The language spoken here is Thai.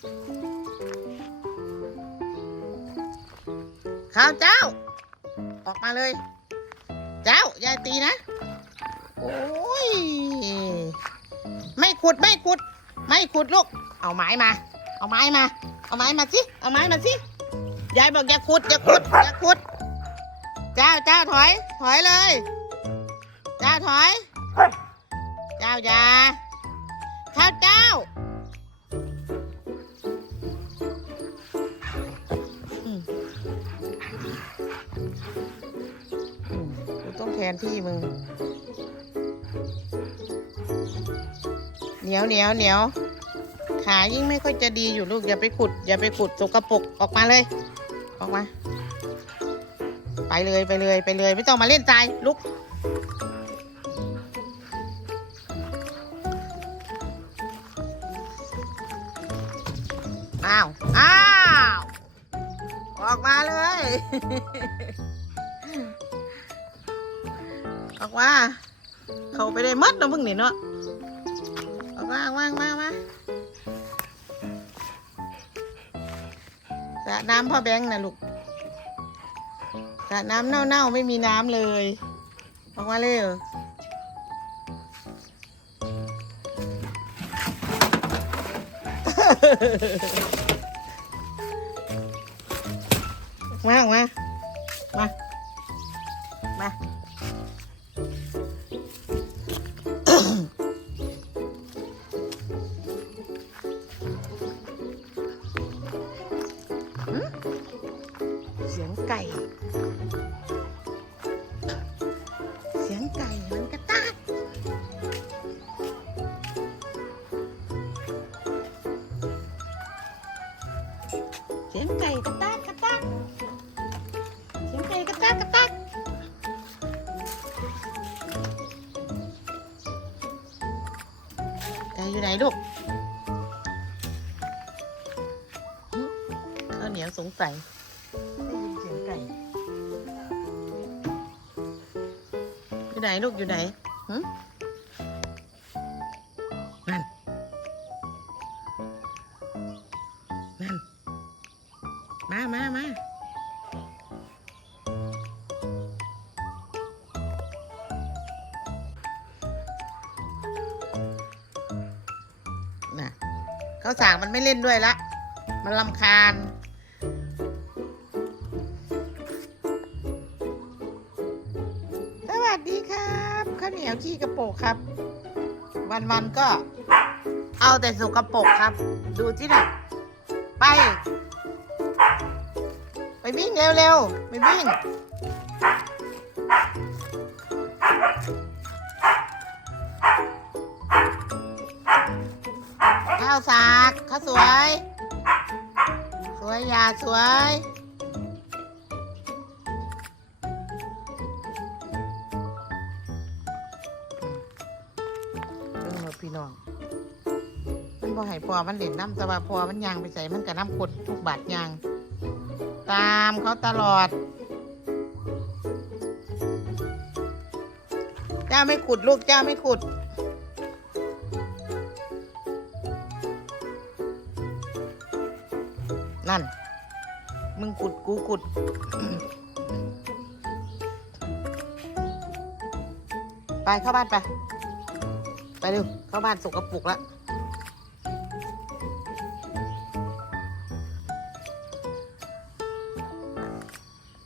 ข้าวเจ้า ออกมาเลย เจ้าอย่าตีนะ โอ้ย ไม่ขุดไม่ขุด ไม่ขุดลูก เอาไม้มา เอาไม้มา เอาไม้มาสิ เอาไม้มาสิ ยายบอกอย่าขุดอย่าขุดอย่าขุด เจ้าเจ้าถอย ถอยเลย เจ้าถอย เจ้าอย่าข้าวเจ้า นที่มึง เหนียวเหนียวเหนียวขายิ่งไม่ค่อยจะดีอยู่ลูก อย่าไปขุด อย่าไปขุดสกปรกออกมาเลย ออกมา ไปเลยไปเลยไปเลย ไม่ต้องมาเล่นทรายลุกอ้าว อ้าว ออกมาเลย ออกมาเขาไปได้หมัดแล้วมึงนี่เนาะออกมาว่างมามาสระน้ำพ่อแบงค์นะลูกสระน้ำเน่าๆไม่มีน้ำเลย ออกมาเร็วมาออกมา มา มา เสียงไก่เสียงไก่มันกระตากเสียงไก่กระตากกระตากเสียงไก่กระตากกระตากไก่อยู่ไหนลูก สงสัยเสียงไก่อยู่ไหนลูกอยู่ไหนหึนั่น นั่น มามามาน่ะเขาสางมันไม่เล่นด้วยละ มันลำคาญาวเหนียวขี้กระโปรงครับ วันๆก็เอาแต่สกระปกครับ ดูที่น่ะ ไป ไปวิ่งเร็วๆไปวิ่งข้าวสากข้าวสวย สวยยาสวย พี่น้อง มันบ่ให้พอมันเล่นน้ำแต่ว่าพอมันยางไปใส่มันกับน้ำกดทุกบาทยาง ตามเขาตลอดเจ้าไม่ขุดลูกเจ้าไม่ขุดนั่น มึงขุดกูขุด ไปเข้าบ้านไป ไปเร็ว เข้าบ้านสกปรกแล้ว